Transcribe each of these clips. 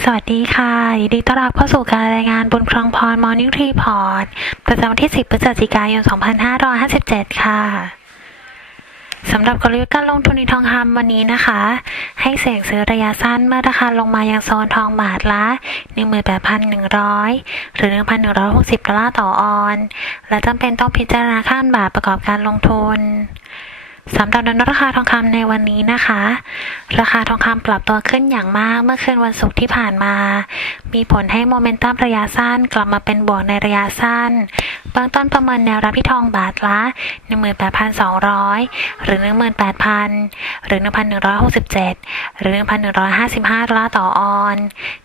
สวัสดีค่ะ ยินดีต้อนรับเข้าสู่การรายงานบนครองพร Morning Report ประจำวันที่ 10 พฤศจิกายน 2557 ค่ะ สำหรับกลยุทธ์การลงทุนในทองคำวันนี้นะคะ ให้เสี่ยงซื้อระยะสั้นเมื่อราคาลงมายังโซนทองบาทละ 18,100 หรือ 1,160 ดอลลาร์ต่อออน และจำเป็นต้องพิจารณาข้ามบาทประกอบการลงทุน สำหรับแนวราคาทองคำในวันนี้นะคะ ราคาทองคำปรับตัวขึ้นอย่างมากเมื่อคืนวันศุกร์ที่ผ่านมา มีผลให้โมเมนตัมระยะสั้นกลับมาเป็นบวกในระยะสั้นเบื้องต้นประเมินแนวรับที่ทองบาทละ 18,200 หรือ 18,000 หรือ 1,167 หรือ 1,155 ดอลลาร์ต่อออน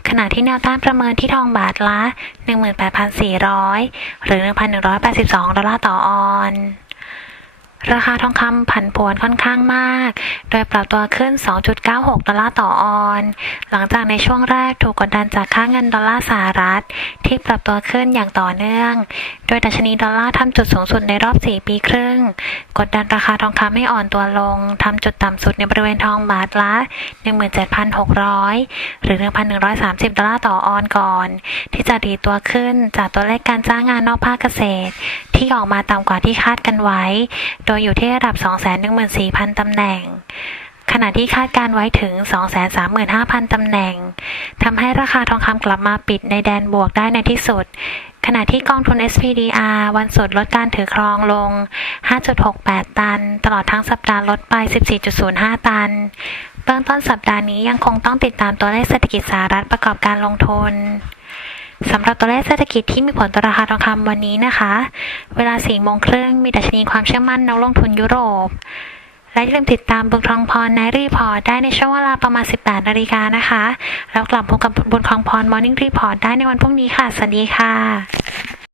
ขณะที่แนวต้านประเมินที่ทองบาทละ 18,400 หรือ 1,182 ดอลลาร์ต่อออน ราคาทองคำผันผวนค่อนข้างมาก โดยปรับตัวขึ้น 2.96 ดอลลาร์ต่อออน หลังจากในช่วงแรกถูกกดดันจากค่าเงินดอลลาร์สหรัฐ ที่ปรับตัวขึ้นอย่างต่อเนื่อง โดยดัชนีดอลลาร์ทำจุดสูงสุดในรอบ 4 ปีครึ่ง กดดันราคาทองคำให้อ่อนตัวลง ทำจุดต่ำสุดในบริเวณทองบาทละ 17,600 หรือ 1,130 ดอลลาร์ต่อออนก่อน ที่จะดีตัวขึ้นจากตัวเลขการจ้างงานนอกภาคเกษตร ที่ออกมาต่ำกว่าที่คาดกันไว้โดยอยู่ที่ระดับ 214,000 ตำแหน่ง ขณะที่คาดการไว้ถึง 235,000 ตำแหน่ง ทำให้ราคาทองคำกลับมาปิดในแดนบวกได้ในที่สุด ขณะที่กองทุน SPDR วันสุดลดการถือครองลง 5.68 ตัน ตลอดทั้งสัปดาห์ลดไป 14.05 ตัน เบื้องต้นสัปดาห์นี้ยังคงต้องติดตามตัวเลขเศรษฐกิจสหรัฐประกอบการลงทุน สำหรับตัวเลขเศรษฐกิจที่มีผลต่อราคาทองคำวันนี้นะคะ เวลา4โมงครึ่งมีดัชนีความเชื่อมั่นนักลงทุนยุโรป และอย่าลืมติดตามบุญครองพรในรีพอร์ตได้ในช่วงเวลาประมาณ 18นาฬิกานะคะ แล้วกลับพบกับบุญครองพรมอร์นิ่งรีพอร์ตได้ในวันพรุ่งนี้ค่ะ สวัสดีค่ะ